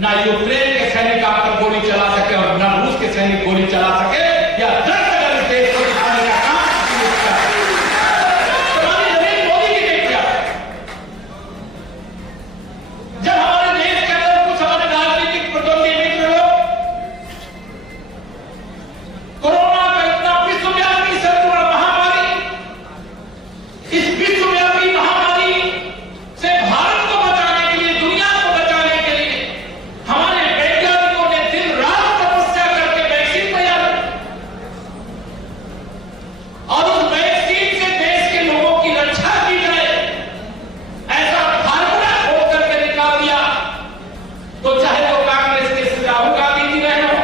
ना यूक्रेन के सैनिक आप पर गोली चला सके और ना रूस के सैनिक गोली चला सके या इस देश को दिखाने का काम नरेंद्र मोदी की देखिए। जब हमारे देश के अंदर कुछ हमारे राजनीतिक प्रतिद्वंदी मित्र लोग कोरोना का इतना विश्वव्यापी संपूर्ण महामारी, इस विश्वव्यापी महामारी से भारत को बचाने के लिए, दुनिया को बचाने के लिए हमारे वैज्ञानिकों ने दिन रात तपस्या करके वैक्सीन तैयार की और उस वैक्सीन से देश के लोगों की रक्षा की जाए, ऐसा फार्मूला खोल करके निकाल दिया। तो चाहे तो कांग्रेस के श्री राहुल गांधी जी रहे हो,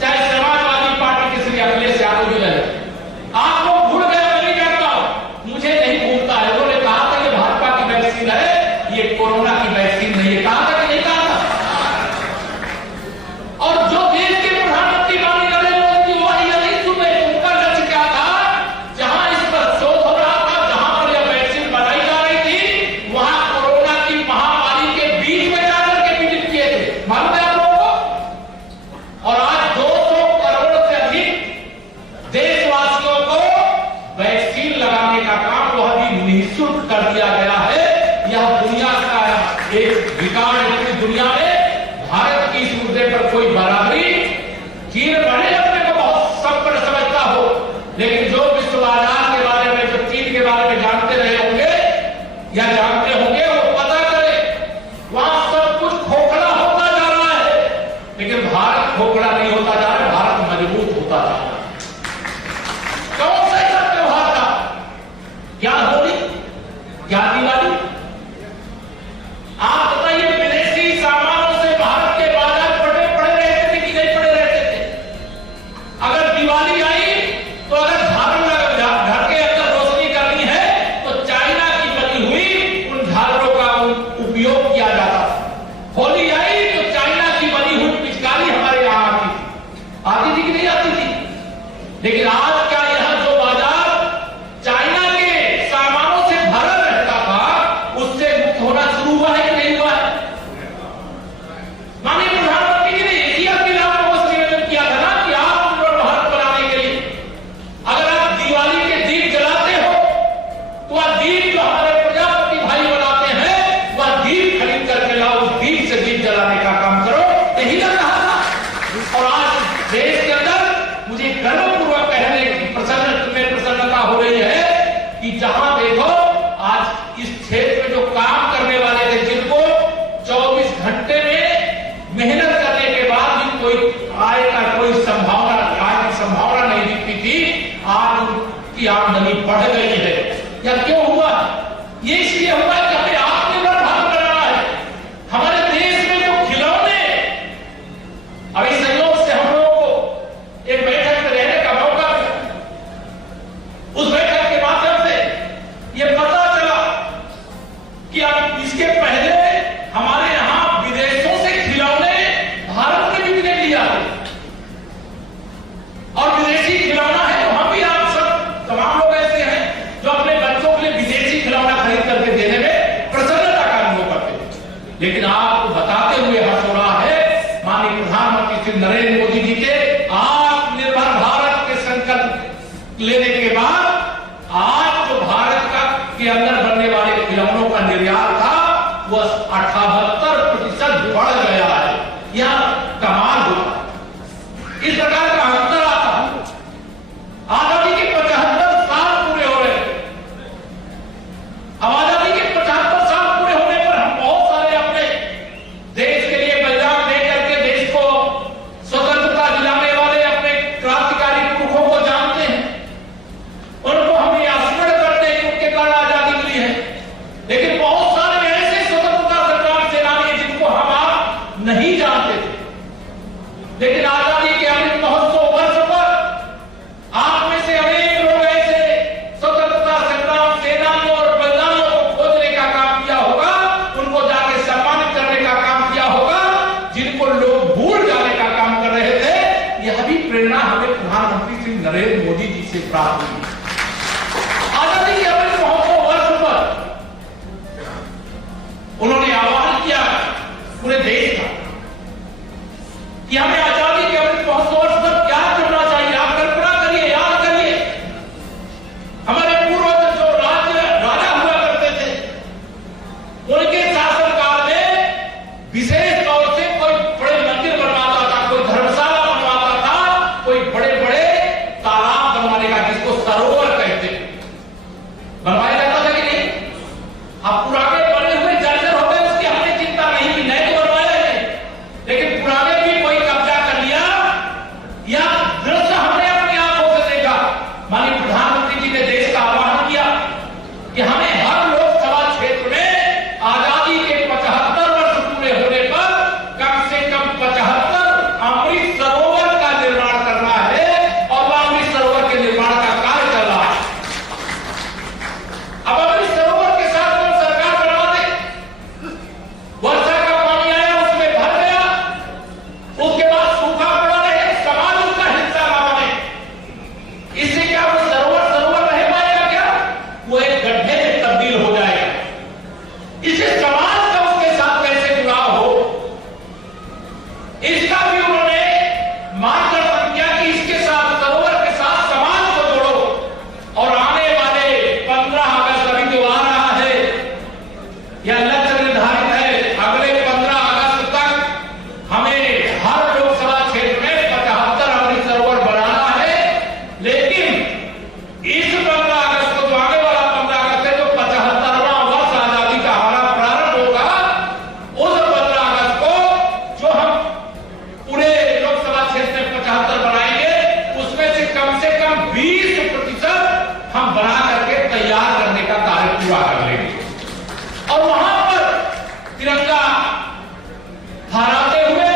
चाहे समाजवादी पार्टी के श्री अखिलेश यादव जी रहे, आप लोग भूल गए, मैं नहीं कहता हूं, मुझे नहीं भूलता है। उन्होंने कहा था ये भाजपा की वैक्सीन है, ये कोरोना की वैक्सीन नहीं है, कहा था कि नहीं कहा था? और जो देश के प्रधानमंत्री माननीय नरेंद्र मोदी जी वही नहीं सुने, उनका लक्ष्य क्या था? जहां इस पर शोध हो रहा था, जहां पर यह वैक्सीन बनाई जा रही थी, वहां कोरोना की महामारी के बीच में जाकर के विजिट किए थे, मालूम है आप लोगों को? और आज 200 करोड़ से अधिक देशवासियों को वैक्सीन लगाने का काम वह भी निःशुल्क कर दिया गया है। यह दुनिया का एक रिकॉर्ड है। पूरी दुनिया में भारत की इस मुद्दे पर कोई बराबरी, चीन बड़े अपने को बहुत सब पर समझता हो, लेकिन जो विश्व बाजार के बारे में, जो चीन के बारे में जानते रहे होंगे या जानते होंगे, वो पता करे वहां सब कुछ खोखला होता जा रहा है, लेकिन भारत खोखला नहीं होता जा रहा है, भारत मजबूत होता जा रहा है। कौन सा ऐसा त्योहार था? क्या होली, क्या दिवाली? आप बताइए, विदेशी सामानों से भारत के बाजार पड़े रहते थे कि नहीं पड़े रहते थे? अगर दिवाली आई तो अगर झालर घर के अंदर रोशनी करनी है तो चाइना की बनी हुई उन झालरों का उपयोग किया जाता था। होली आई तो चाइना की बनी हुई पिचकारी हमारे यहां आती थी कि नहीं आती थी? लेकिन आज क्या यह जो बाजार चाइना के सामानों से भरा रहता था, उससे मुक्त होना शुरू हुआ है कि नहीं हुआ है? माननीय प्रधानमंत्री जी ने इसी अपील आपको निवेदन किया था ना कि आत्मनिर्भर भारत बनाने के लिए अगर आप दिवाली के दीप जलाते हो तो वह दीप जो हमारे प्रजापति भाई बनाते हैं, वह दीप खरीद करके लाओ, उस दीप से दीप जलाने का काम करो, यही लग रहा था। और आज देश के अंदर मुझे गर्वपूर्वक कहने की प्रसन्नता हो रही है कि जहां देखो आज इस क्षेत्र में जो काम करने वाले थे, जिनको 24 घंटे में मेहनत करने के बाद भी कोई आय का कोई संभावना, आय की संभावना नहीं दिखती थी, आज उनकी आमदनी बढ़ गई है। यह क्यों हुआ? ये इसलिए हुआ कि हमें आत्मनिर्भर भारत बनाना है। हमारे देश में जो खिलौने, अभी संयोग से हम लोगों को एक बैठक में रहने का मौका मिला, उस बैठक के माध्यम से यह पता चला कि अब इसके पहले हमारे यहां विदेशों से खिलौने भारत में बिकने लिया और विदेशी खिलौना है तो हम भी, आप सब तमाम लोग ऐसे हैं जो अपने बच्चों के लिए विदेशी खिलौना खरीद करके देने में प्रसन्नता का अनुभव करते हैं। लेकिन आपको बताते हुए हर्ष हो रहा है, माननीय प्रधानमंत्री श्री नरेंद्र मोदी जी के आत्मनिर्भर भारत के संकल्प लेने के बाद आज जो भारत का के अंदर बनने वाले खिलौनों का निर्यात था वह 78% बढ़ गया है। यह कमाल हुआ। इस प्रकार का अंतर आता आजादी के 75 साल पूरे हो रहे। अब आजादी के 75 साल पूरे होने पर हम बहुत सारे अपने देश के लिए बलिदान दे करके देश को स्वतंत्रता दिलाने वाले अपने क्रांतिकारी पुरुषों को जानते हैं, उनको हम ये स्मरण करते हैं कि उनके कारण आजादी मिली है। लेकिन बहुत सारे ऐसे स्वतंत्रता संग्राम सेनानी हैं जिनको हम आप नहीं जानते थे, लेकिन आजादी के अमृत महोत्सव वर्ष पर आप में से अनेक लोग ऐसे स्वतंत्रता संग्राम सेनानियों और बलिदानियों को खोजने का काम किया होगा, उनको जाके सम्मानित करने का काम किया होगा, जिनको लोग भूल जाने का काम कर रहे थे। यह भी प्रेरणा हमें प्रधानमंत्री श्री नरेंद्र मोदी जी से प्राप्त हुई। आजादी के अमृत महोत्सव वर्ष पर उन्होंने आह्वान किया पूरे देश का कि हमें आजादी के अमृत महोत्सव वर्ष तक याद करना चाहिए। आप कल्पना करिए, याद करिए, हमारे पूर्वज जो राजा हुआ करते थे, उनके शासनकाल में विशेष तौर से कोई बड़े मंदिर बनवाता था, कोई धर्मशाला बनवाता था, कोई बड़े बड़े तालाब बनवाने का, जिसको सरोवर कहते हैं, बनवाया जाता था कि नहीं? अब पुराने बने हुए जर्जर हो गए, उसकी हमने चिंता नहीं की, नए तो बनवाए हैं, लेकिन पुराने भी कोई कब्जा कर लिया, या दृश्य हमने अपनी आंखों से देखा। माननीय प्रधानमंत्री जी ने देश का आह्वान किया कि हमें हर लोकसभा क्षेत्र में आजादी के 75 वर्ष पूरे होने पर कम से कम 75 अमृत सरोवर का निर्माण करना है, और वह अमृत सरोवर के निर्माण का कार्य चल रहा है। अब अमृत सरोवर के साथ तो सरकार बना दे, वर्षा का पानी आया उसमें भर गया, उसके बाद सूखा पड़ा रहे, समाज उसका हिस्सा ना बने, इससे क्या वो सरोवर सरोवर रह पाएगा? क्या वो एक गड्ढे में तब्दील हो जाएगा? इसे समाज का उसके साथ कैसे जुड़ाव हो, इसका भी उन्होंने मार्गदर्शन किया कि इसके साथ, सरोवर के साथ समाज को जोड़ो। और आने वाले 15 अगस्त, अभी जो आ रहा है, यह लक्ष्य निर्धारित है, अगले 15 अगस्त तक हमें हर लोकसभा क्षेत्र में 75 अमृत सरोवर बनाना है। लेकिन इस 15 अगस्त को, जो आने वाला 15 अगस्त है, जो 75वां वर्ष आजादी का हमारा प्रारंभ होगा, उस 15 अगस्त को जो हम पूरे लोकसभा क्षेत्र में 75 बनाएंगे, उसमें से कम 20% हम बना करके तैयार करने का कार्य पूरा कर लेंगे, और वहां पर तिरंगा फहराते हुए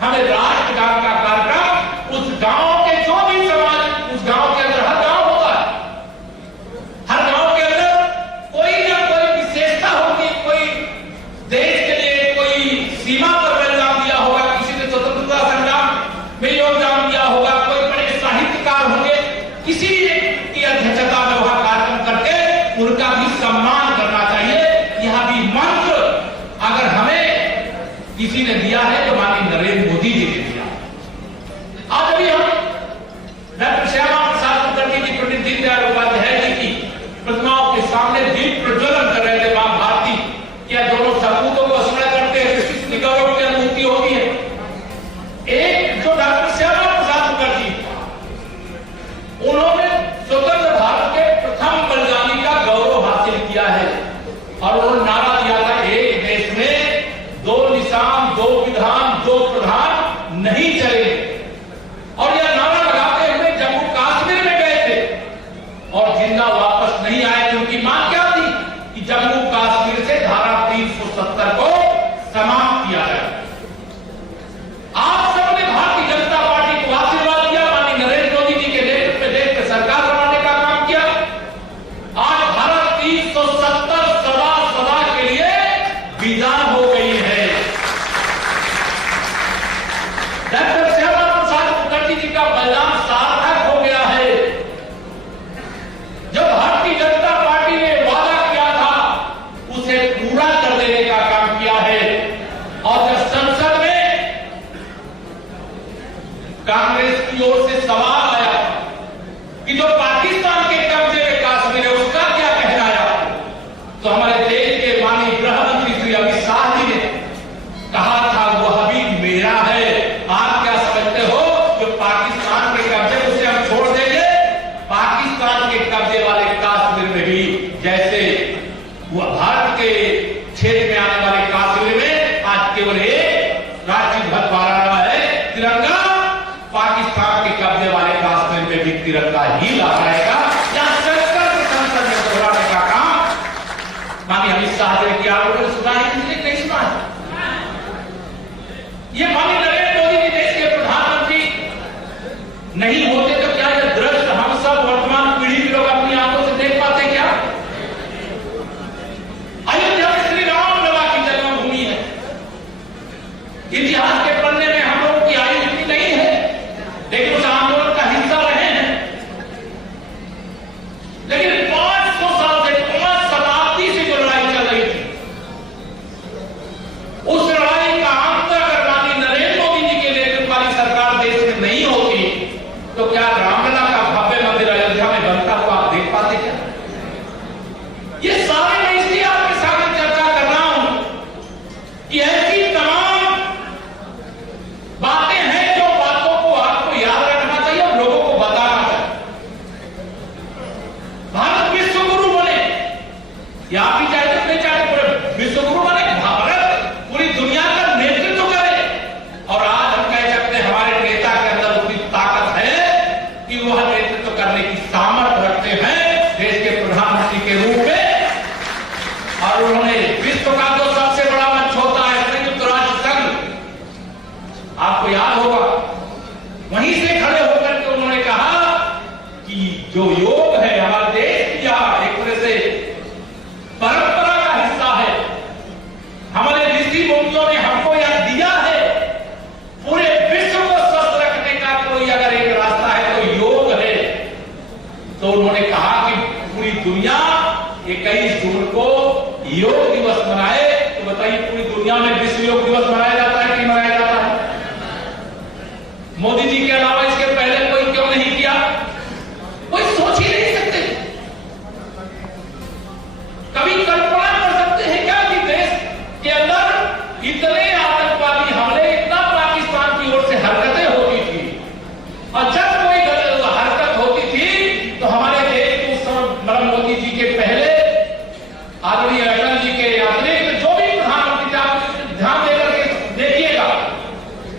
हमें राष्ट्रगान का कार्यक्रम, उस गांव के जो भी समाज, उस गांव के अंदर, हर गांव होता है, हर गांव के अंदर कोई ना कोई विशेषता होगी, कोई देश के लिए कोई सीमा पर बलिदान दिया होगा, किसी ने स्वतंत्रता संग्राम में योगदान दिया होगा, कोई बड़े साहित्यकार होंगे, किसी की अध्यक्षता में वहां कार्यक्रम करके उनका भी सम्मान करना चाहिए। यह भी मंत्र अगर हमें किसी ने दिया है तो माननीय नरेंद्र मोदी जी ने दिया। आज अभी हम डॉक्टर श्यामा प्रसाद मुखर्जी जी, पंडित दीनदयाल उपाध्याय जी की प्रतिमाओं के सामने दीप प्रज्वलन कर रहे थे। मां भारती, क्या दोनों सपूतों को स्मरण करते हैं, कितनी गौरव की अनुभूति होती है। एक जो डॉक्टर श्यामा प्रसाद मुखर्जी, उन्होंने स्वतंत्र भारत के प्रथम बलिदानी का गौरव हासिल किया है, और उन्होंने नारा दिया था, एक देश में 2 निशान, 2 विधान, 2 प्रधान नहीं चलेंगे। और यह नारा लगाते हुए जम्मू कश्मीर में गए थे, और जिंदा वापस नहीं आए। उनकी मांग क्या थी कि जम्मू कश्मीर से धारा 370 को समाप्त किया जाए। आप सबने भारतीय जनता पार्टी को आशीर्वाद दिया, माननीय नरेंद्र मोदी जी के नेतृत्व में देश में सरकार बनाने का काम किया। आज धारा 370 सदा के लिए विदा हो गई है। डॉक्टर श्यामा प्रसाद मुखर्जी जी का बलिदान सार्थक हो गया है। जो भारतीय जनता पार्टी ने वादा किया था, उसे पूरा कर देने का काम किया है। और जब संसद में कांग्रेस की ओर से सवाल आया कि जो पाकिस्तान के कब्जे में कश्मीर है, उसका क्या कहना आया, तो हमारे देश के माननीय गृह मंत्री श्री अमित शाह जी ने कहा था, वह भी मेरा है। आप क्या समझते हो, जो पाकिस्तान के कब्जे, उसे हम छोड़ देंगे? पाकिस्तान के कब्जे वाले कश्मीर में भी, जैसे वह भारत के क्षेत्र में आने वाले कश्मीर में आज केवल एक राज्य ध्वज फहरा है, तिरंगा। पाकिस्तान के कब्जे वाले कश्मीर में भी तिरंगा ही लहराएगा। यहां संसद में दोहराने का काम माननीय अमित शाह ने किया। सुना है किसी ने? नहीं सुना है। ये माननीय नरेंद्र मोदी जी देश के प्रधानमंत्री नहीं होते तो क्या यह दृश्य हम सब वर्तमान पीढ़ी के लोग अपनी आंखों से देख पाते? क्या अयोध्या में श्री राम लला की जन्मभूमि है। इतिहास के पन्ने में हम लोगों की आयु इतनी नहीं है, लेकिन उस आंदोलन का हिस्सा रहे हैं। लेकिन 500 साल से, 5 शताब्दी से जो लड़ाई चल रही थी, उस लड़ाई का अंत अगर माननीय नरेंद्र मोदी जी के योग दिवस मनाया जाता है कि मनाया जाता है? मोदी जी के अलावा इसके पहले कोई क्यों नहीं किया? कोई सोच ही नहीं सकते। कभी कल्पना कर सकते हैं क्या कि देश के अंदर इतने आतंकवादी हमले, इतना पाकिस्तान की ओर से हरकतें होती थी, और जब कोई हरकत होती थी तो हमारे देश को उस समय मोदी जी के पहले आदरणीय अटल जी के अतिरिक्त जो भी प्रधानमंत्री ध्यान देकर के देखिएगा,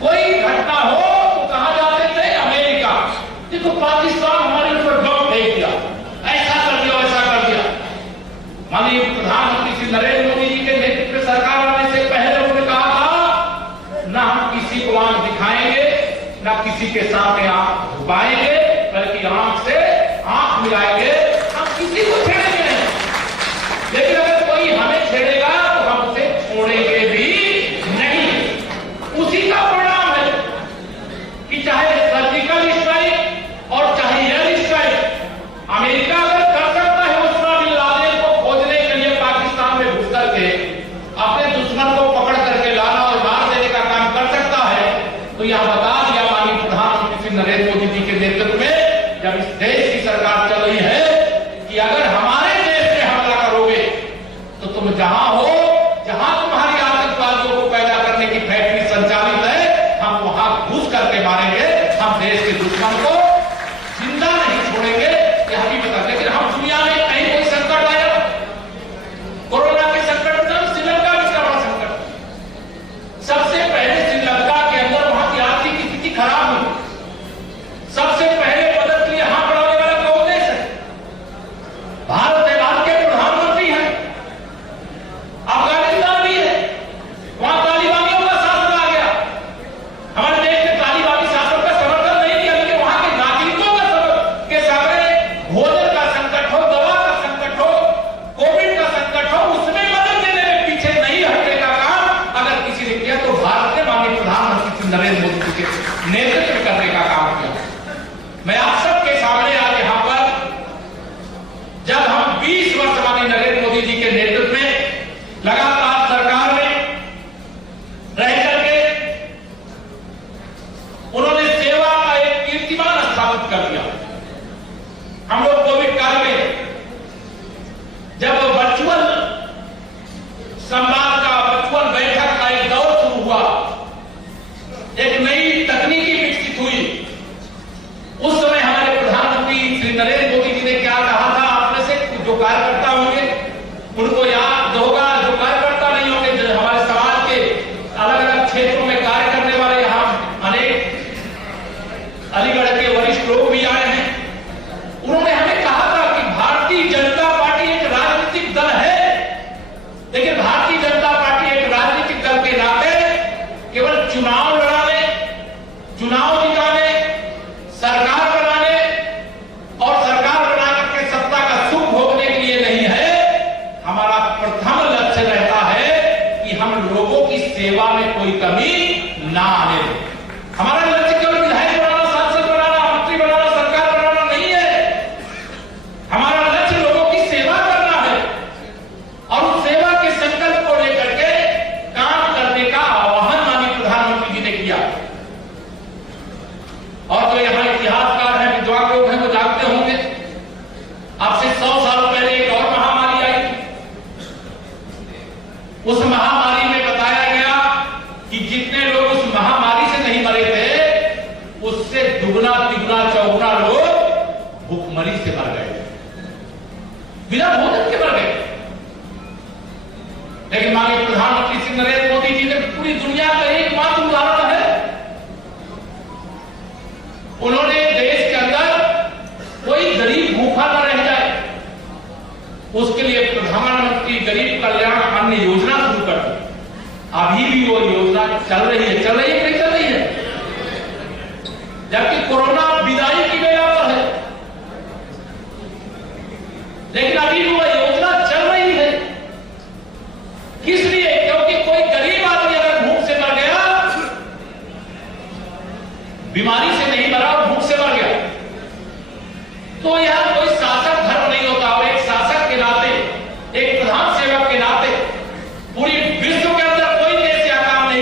कोई घटना हो तो कहां जाते थे? अमेरिका। देखो पाकिस्तान हमारे ऊपर बम फेंक दिया, ऐसा कर दिया, वैसा कर दिया। माननीय प्रधानमंत्री श्री नरेंद्र मोदी जी के नेतृत्व में सरकार आने से पहले उन्होंने कहा था ना हम किसी को आंख दिखाएंगे, ना किसी के सामने आंख झुकाएंगे, बल्कि आंख से आंख मिलाएंगे, हम किसी को छेड़ेंगे नहीं। लेकिन अगर कोई हमें छेड़ेगा तो हम उसे छोड़ेंगे भी नहीं। उसी का परिणाम है कि चाहे सर्जिकल स्ट्राइक और चाहे एयर स्ट्राइक, अमेरिका अगर कर सकता है उस्मा बिन लादेन को खोजने के लिए पाकिस्तान में घुस करके अपने दुश्मन को पकड़ करके लाना और मार देने का काम कर सकता है, तो यह बता दिया माननीय प्रधानमंत्री श्री नरेंद्र मोदी जी के नेतृत्व में, जब इस देश की सरकार चल रही है, कि अगर हमारे देश में हमला करोगे तो तुम जहां हो, जहां तुम्हारी आतंकवादियों को पैदा करने की फैक्ट्री संचालित है, हम वहां घुस करके मारेंगे। हम देश के दुश्मन को जिंदा नहीं छोड़ेंगे, यह भी बता। लेकिन हम दुनिया में कहीं कोई संकट आया, कोरोना के संकट में श्रीलंका में इसका बड़ा संकट। सबसे पहले श्रीलंका के अंदर वहां की आर्थिक स्थिति खराब हुई, सबसे पहले मदद के लिए हाथ बढ़ाने वाला कौन देश है? भारत है, भारत के प्रधानमंत्री हैं। अफगानिस्तान भी है, वहां तालिबानियों का शासन आ गया। हमारे देश ने तालिबानी शासन का समर्थन नहीं किया, लेकिन वहां के नागरिकों के सामने भोजन का संकट हो, दवा का संकट हो, कोविड का संकट हो, उसमें मदद देने में पीछे नहीं हटने का काम अगर किसी ने किया तो भारत ने माननीय प्रधानमंत्री श्री नरेंद्र मोदी जी के नेतृत्व करने का काम किया। मैं आप सबके सामने आज यहां पर, जब हम 20 वर्ष माननीय नरेंद्र मोदी जी के नेतृत्व में लगातार सरकार में रह करके उन्होंने सेवा का एक कीर्तिमान स्थापित कर दिया। हम लोग कोविड काल में जब वर्चुअल संवाद का, वर्चुअल बैठक का एक दौर शुरू हुआ, एक नई तकनीकी विकसित हुई, उस समय हमारे प्रधानमंत्री श्री नरेंद्र मोदी जी ने क्या कहा था? आप में से जो कार्यकर्ता होंगे उनको याद होगा, जो कार्यकर्ता नहीं होंगे, जो हमारे समाज के अलग अलग क्षेत्रों में कार्य करने वाले, यहाँ अनेक अलीगढ़ के वरिष्ठ लोग भी आए हैं। उन्होंने हमें कहा था कि भारतीय जनता पार्टी एक राजनीतिक दल है, लेकिन भारतीय जनता पार्टी एक राजनीतिक दल के नाते केवल चुनाव लड़ाने, चुनाव जिताने, सरकार बनाने और सरकार बनाकर के सत्ता का सुख भोगने के लिए नहीं है। हमारा प्रथम लक्ष्य रहता है कि हम लोगों की सेवा में कोई कमी ना आने दें। हमारा लक्ष्य केवल विधायक बनाना, सांसद बनाना, मंत्री बनाना, सरकार बनाना नहीं है। हमारा लक्ष्य लोगों की सेवा करना है और उस सेवा के संकल्प को लेकर के काम करने का आह्वान माननीय प्रधानमंत्री जी ने किया। और जो यहाँ इतिहासकार हैं, विद्वान लोग हैं, वो जानते होंगे, आपसे 100 साल पहले एक और महामारी आई। उस महामारी में बताया गया कि जितने लोग उस महामारी से नहीं मरे थे, उससे दुगना तिगुना चौगुना लोग भूखमरी से मर गए, बिना भोजन के मर गए। लेकिन माननीय प्रधानमंत्री श्री नरेंद्र मोदी जी ने पूरी दुनिया का एकमात्र उदाहरण है, उन्होंने देश के अंदर कोई गरीब भूखा न रह जाए, उसके लिए प्रधानमंत्री गरीब कल्याण अन्न योजना शुरू कर दी। अभी भी वो योजना चल रही है कि नहीं चल रही है? जबकि कोरोना विदाई की बेला पर है, लेकिन अभी भी वो योजना चल रही है। किस लिए? क्योंकि कोई गरीब आदमी अगर भूख से मर गया, बीमारी से नहीं मरा और भूख से मर गया, तो यह कोई शासक धर्म नहीं होता। और एक शासक के नाते, एक प्रधान सेवक के नाते पूरी विश्व के अंदर कोई देश यह काम नहीं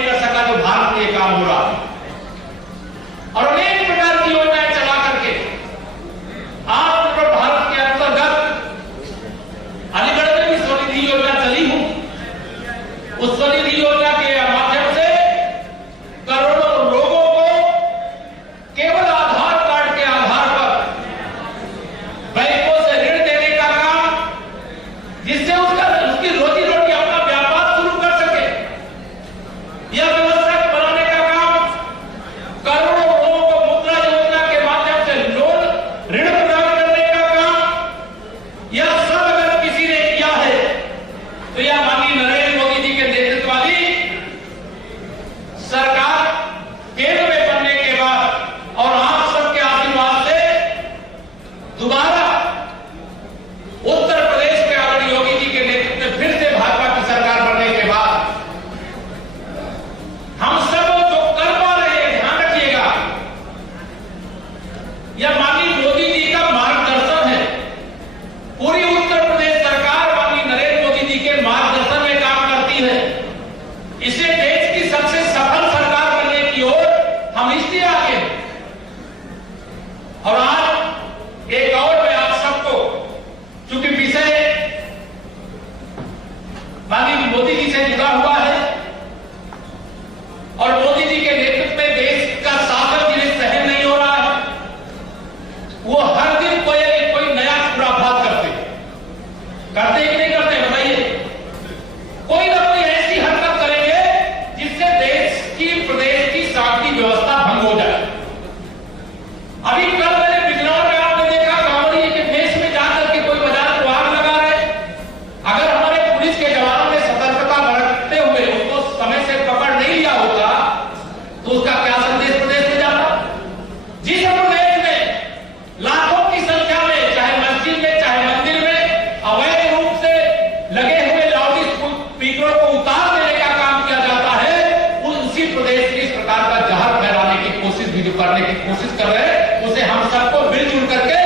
जो करने की कोशिश कर रहे हैं उसे हम सबको मिलजुल करके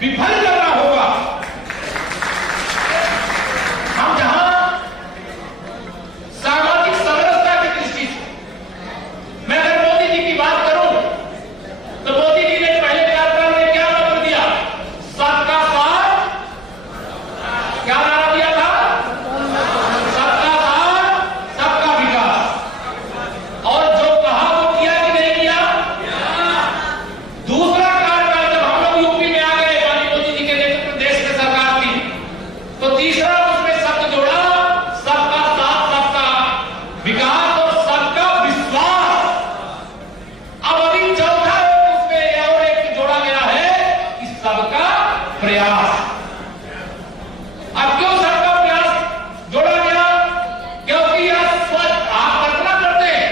विफल करना होगा। हम जहां सामाजिक समरसता की दृष्टि से मैं अगर मोदी जी की बात करूं तो मोदी जी ने पहले कार्यकाल में क्या मंत्र दिया? सबका साथ, क्या नारा दिया था? सबका साथ सबका विकास। और जो कहा वो किया कि नहीं किया? दूसरा कार्यकाल जब हम लोग यूपी में आ गए, माननीय मोदी जी के नेतृत्व में देश में सरकार थी, तो तीसरा उसमें शब्द जोड़ा, सबका साथ सबका विकास और सबका विश्वास। अब अभी चौथा उसमें और एक जोड़ा गया है कि सबका प्रयास। अब क्यों सबका प्रयास जोड़ा गया? क्योंकि यह स्वच्छ, आप कल्पना करते हैं,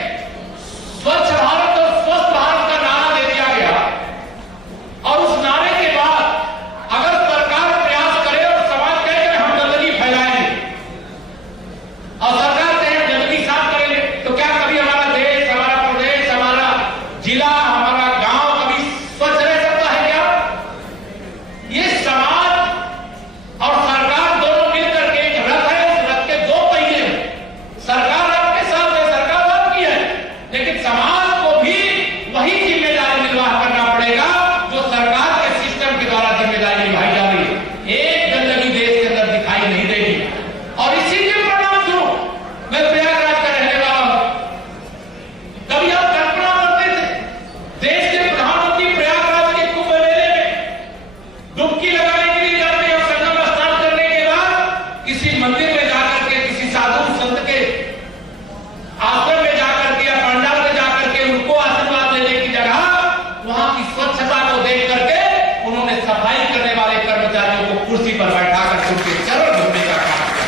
स्वच्छ भारत और स्वस्थ भारत का नारा दे दिया गया और उस नारे के बाद अगर सरकार प्रयास करे और समाज कहे कि हम गंदगी फैलाएंगे और सरकार कहे हम गंदगी साफ करेंगे, तो क्या कभी हमारा देश, हमारा प्रदेश, हमारा जिला, हमारा गांव कभी स्वच्छ रह सकता है क्या? ये समाज और सरकार दोनों मिलकर के एक रथ है, उस रथ के दो पहिए हैं। सरकार आपके साथ है, सरकार आपकी है, लेकिन समाज को भी वही जिम्मेदारी निर्वाह करना पड़ेगा जो सरकार के सिस्टम के द्वारा जिम्मेदारी निभाई जा रही है। एक गंदगी देश के अंदर दिखाई नहीं देगी और इसी के परिणाम स्वरूप मैं प्रयागराज का रहने वाला हूं। कभी आप कल्पना करते थे देश के प्रधानमंत्री प्रयागराज के कुंभ मेले में डुबकी लगाने के लिए जाते हैं और संगम स्नान करने के बाद किसी मंदिर में जाकर के, किसी साधु संत के आश्रम में जाकर के या पंडाल में जाकर के उनको आशीर्वाद लेने की जगह वहां की स्वच्छता को देख करके उन्होंने सफाई करने वाले कर्मचारियों को कुर्सी पर बैठा कर उनके चरण धोने का काम किया।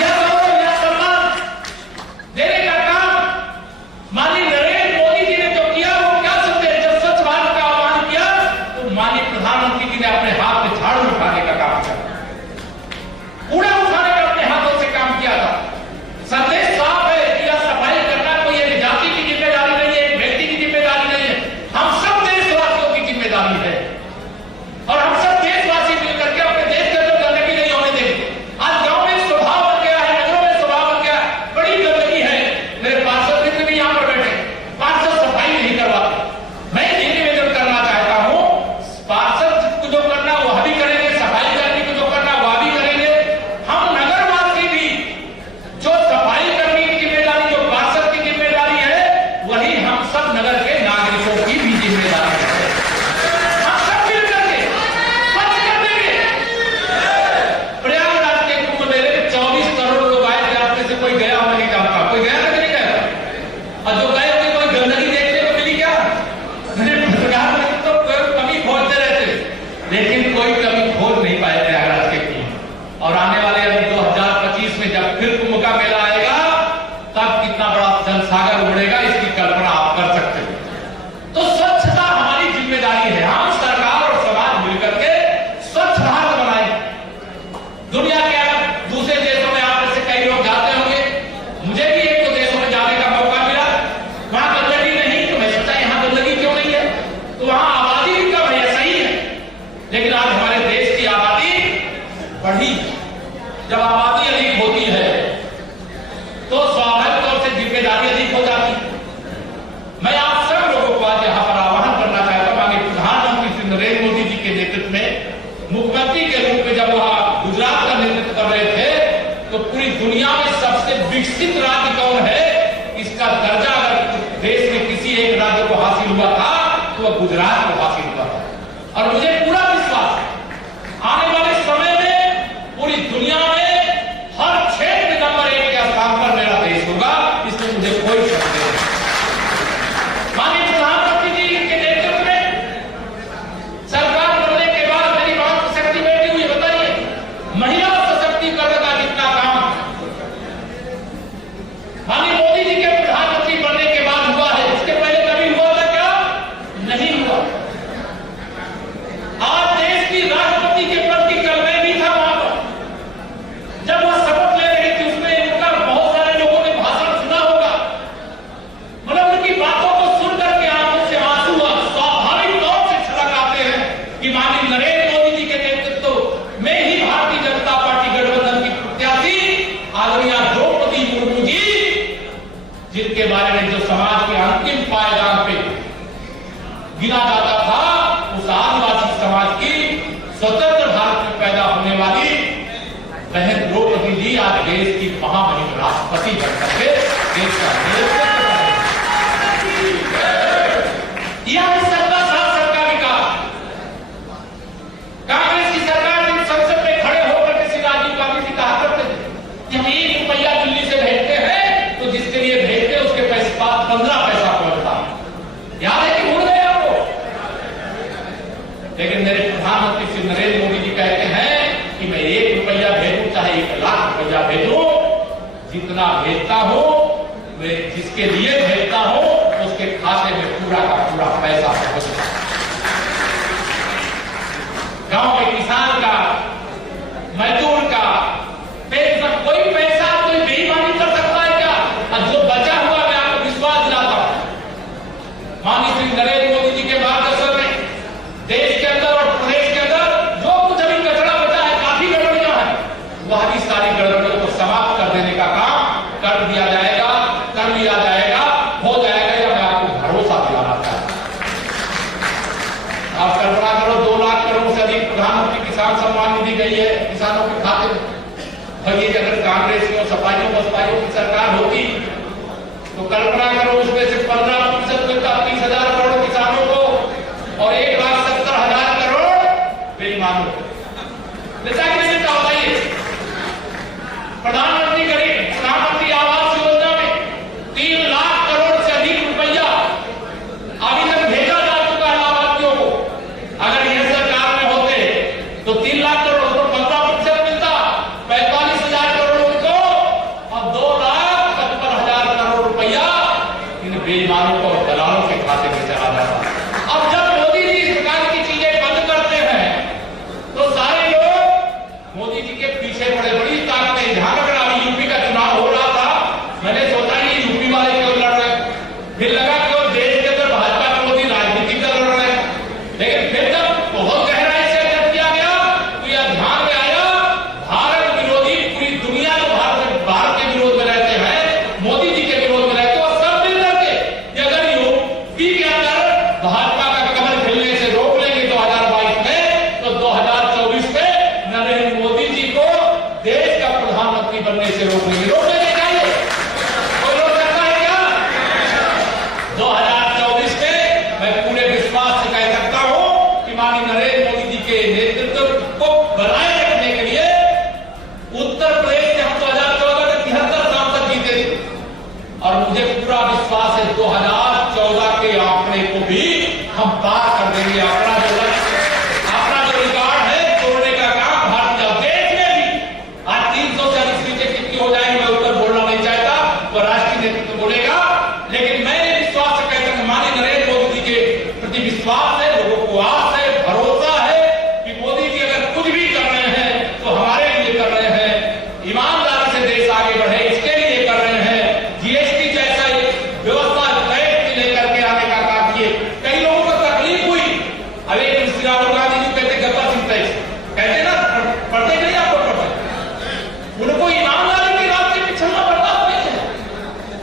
यह गौरव, यह सम्मान देने का काम माननीय नरेंद्र मोदी जी ने जो किया वो क्या समझे? जब स्वच्छ भारत का आह्वान किया तो माननीय प्रधानमंत्री जी ने अपने हाथ में झाड़ू उठाने का काम किया, कूड़ा उठाने का अपने हाथों से काम किया था। संदेश साफ है कि यह सफाई करना कोई एक जाति की जिम्मेदारी नहीं है, एक व्यक्ति की जिम्मेदारी नहीं है, हम सब देशवासियों की जिम्मेदारी है और हम सब देशवासी मिलकर के अपने देश के अंदर गंदगी नहीं होने देंगे। आज गांव में स्वभाव बन गया है, नगरों में स्वभाव बन गया, बड़ी गंदगी है। मेरे पार्षद मित्र भी यहां पर बैठे, पार्षद सफाई नहीं करवाते। मैं ये निवेदन करना चाहता हूं, पार्षद को जो करना वह भी करेंगे, सफाई कर्मी को जो करना वह भी करेंगे। हम नगरवासी भी जो सफाई कर्मी की जिम्मेदारी, जो पार्षद की जिम्मेदारी है, वही हम सब नगर के नागरिकों की भी जिम्मेदारी है। हम सब मिलकर के स्वच्छ कर देंगे। प्रयागराज के कुंभ मेले में 24 करोड़ लोग आए थे, आप में से कोई गया हुआ नहीं जानता, कोई गया कि नहीं गया? और जो गए थे कोई गंदगी देखने को मिली क्या? प्रधानमंत्री तो कमी खोजते रहते, लेकिन कोई कमी खोज नहीं पाए प्रयागराज के कुंभ। और आने वाले अभी 2025 में जब फिर कुंभ का मेला आएगा तब कितना बड़ा जनसागर उमड़ेगा, इसकी कल्पना आप कर सकते हो। तो स्वच्छता हमारी जिम्मेदारी है। हम सरकार और समाज मिलकर के स्वच्छ भारत बनाएंगे। दुनिया के अगर दूसरे देशों में आप में से कई लोग जाते होंगे, मुझे भी एक दो देशों में जाने का मौका मिला, वहां गंदगी नहीं, तो मैं सोचा यहां गंदगी क्यों नहीं है, तो वहां आबादी भी कम है, सही है, लेकिन आज हमारे देश की आबादी बढ़ी। जब आबादी अधिक होती है तो स्वाभाविक तौर से जिम्मेदारी अधिक हो जाती है। मैं आप सब लोगों को आज यहां पर आह्वान करना चाहता हूं, माननीय प्रधानमंत्री श्री नरेंद्र मोदी जी के नेतृत्व में मुख्यमंत्री के रूप में जब वहां गुजरात का नेतृत्व कर रहे थे तो पूरी दुनिया में सबसे विकसित राज्य कौन है, इसका दर्जा अगर देश में किसी एक राज्य को हासिल हुआ था तो वह गुजरात को हासिल हुआ था। और मुझे पूरा विश्वास है आने वाले समय में पूरी दुनिया में हर क्षेत्र में नंबर 1 के स्थान पर मेरा देश होगा, इसमें मुझे कोई शक नहीं है। माननीय प्रधानमंत्री जी के नेतृत्व में सरकार बनने के बाद मेरी बात शक्ति बैठी हुई, बताइए महिला सशक्तिकरण का जितना काम माननीय मोदी जी के प्रधानमंत्री बनने के बाद हुआ है, उसके पहले कभी हुआ था क्या? नहीं हुआ। आज गिना जाता था, उस आदिवासी समाज की स्वतंत्र भारत में पैदा होने वाली बहन द्रौपदी जी आज देश की महामहिम राष्ट्रपति बन करके देश का नेतृत्व यह सबका साथ सबका विकास। कांग्रेस की सरकार जब संसद में खड़े होकर के श्री राजीव गांधी जी कहा करते थे कि हम 1 रुपया दिल्ली से भेजते हैं तो जिसके लिए भेजते हैं उसके पैसे पास 15 पैसा पहुंचता है। याद है कि भूल गए आपको? लेकिन मेरे प्रधानमंत्री श्री नरेंद्र मोदी जी कहते हैं कि मैं 1 रुपया भेजूं चाहे 1 लाख रुपया भेजूं, जितना भेजता हूं मैं जिसके लिए भेजता हूं उसके खाते में पूरा का पूरा पैसा पहुंचता है। गांव के किसान का, मजदूर का पेंशन, कोई पैसा कोई बेईमानी कर सकता है क्या? और जो बचा हुआ मैं आपको विश्वास दिलाता हूं माननीय श्री नरेंद्र मोदी जी के मार्गदर्शन में देश के अंदर और प्रदेश के अंदर जो कुछ अभी कचरा बचा है, काफी गड़बड़ियां हैं, वह भी सारी गड़बड़ियों को समाप्त कर देने का काम कर दिया जाएगा, कर लिया जाएगा, हो जाएगा। या मैं आपको भरोसा दिलाना चाहता हूं। आप कल्पना करो 2 लाख करोड़ से अधिक प्रधानमंत्री किसान सम्मान निधि गई है किसानों के खाते में। भैया अगर कांग्रेस की और सपाइयों बसपाइयों की सरकार होती तो कल्पना करो उसमें से 15% मिलता 30,000 करोड़ किसानों को और 1,70,000 करोड़ बेईमानों को मिलता कि नहीं मिलता? बताइए। प्रधानमंत्री आवास योजना में 3 लाख करोड़ से अधिक रुपया अभी तक भेजा जा चुका है लाभार्थियों को। अगर यह सरकार में होते तो 3 लाख करोड़ तो 15% मिलता, 45,000 करोड़ उनको और 2,70,000 करोड़ रुपया इन बेईमानों को और दलालों के खाते में चला जाता। अब जब मोदी जी इस प्रकार की चीजें बंद करते हैं तो सारे लोग मोदी जी के पीछे पड़े। बड़ी ताकतें ध्यान रखना, यूपी का चुनाव हो रहा था, मैंने सोचा ये यूपी वाले क्यों लड़ रहे, फिर लगा कि देश के अंदर भाजपा विरोधी राजनीति कर रहे हैं। लेकिन फिर जब बहुत गहराई से अध्ययन किया गया तो यह ध्यान में आया भारत विरोधी पूरी दुनिया तो भारत के विरोध में रहते हैं, मोदी जी के विरोध में रहते हैं और सब मिल करके अगर यूपी के अंदर भाजपा का कमल खिलने से रोक लेंगे 2022 में तो 2024 में नरेंद्र मोदी जी को देश का प्रधानमंत्री बनने से रोक लेंगे। रोक लेंगे क्या? कोई रोक सकता है क्या? 2024 में मैं पूरे विश्वास से कह सकता हूं कि माननीय नरेंद्र मोदी जी के नेतृत्व को बनाए रखने के लिए उत्तर प्रदेश से हम 2014 में 73 सांसद जीते थे और मुझे पूरा विश्वास है 2014 के आंकड़े को भी हम पार कर देंगे। अपना जो रिकॉर्ड है तोड़ने का काम भारतीय देश में भी आज 300 से अधिक सीटें कितनी हो जाएंगी मैं ऊपर बोलना नहीं चाहता, वो राष्ट्रीय नेतृत्व बोलेगा। लेकिन मैं विश्वास से कहता हूं माननीय नरेंद्र मोदी जी के प्रति विश्वास है, लोगों को आस है, भरोसा है कि मोदी जी अगर कुछ भी कर रहे हैं तो हमारे लिए कर रहे हैं, ईमानदारी से देश आगे बढ़े इसके लिए कर रहे हैं। जीएसटी जैसा व्यवस्था लेकर के आने का काम किए। कई लोगों को तकलीफ हुई। अब एक श्री राहुल गांधी जी कहते गब्बर सिंह कहते ना, पढ़ते नहीं आपको पढ़ते, उनको ईमानदारी के रास्ते पे चलना पड़ता नहीं है।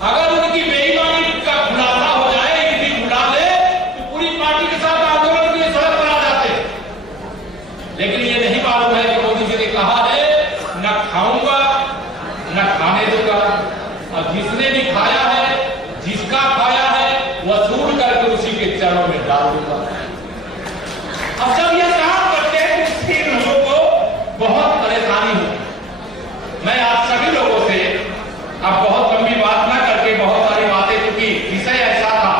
अगर उनकी बेईमानी का खुलासा हो जाए, इनकी खुला दे तो पूरी पार्टी के साथ आंदोलन के लिए सड़क पर आ जाते। लेकिन ये नहीं मालूम है कि मोदी जी ने कहा है न खाऊंगा न खाने दूंगा, और जिसने भी खाया है, जिसका खाया है वसूल करके उसी के चरणों में डाल दूंगा। अब जब यह काम करते हैं तो इससे लोगों को बहुत परेशानी होती। मैं आप सभी लोगों से अब बहुत लंबी बात ना करके बहुत सारी बातें, क्योंकि विषय ऐसा था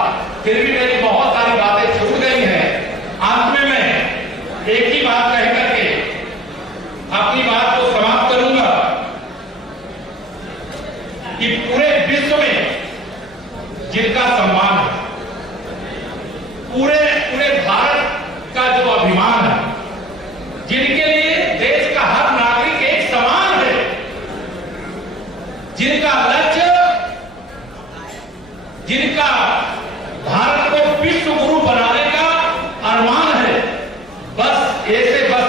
फिर भी मेरी बहुत सारी बातें छूट गई हैं। अंत में मैं एक ही बात कह करके अपनी बात को समाप्त करूंगा कि पूरे विश्व में जिनका सम्मान है, पूरे भारत का जो अभिमान है, जिनके लिए देश का हर नागरिक एक समान है, जिनका लक्ष्य, जिनका भारत को विश्व गुरु बनाने का अरमान है, बस ऐसे बस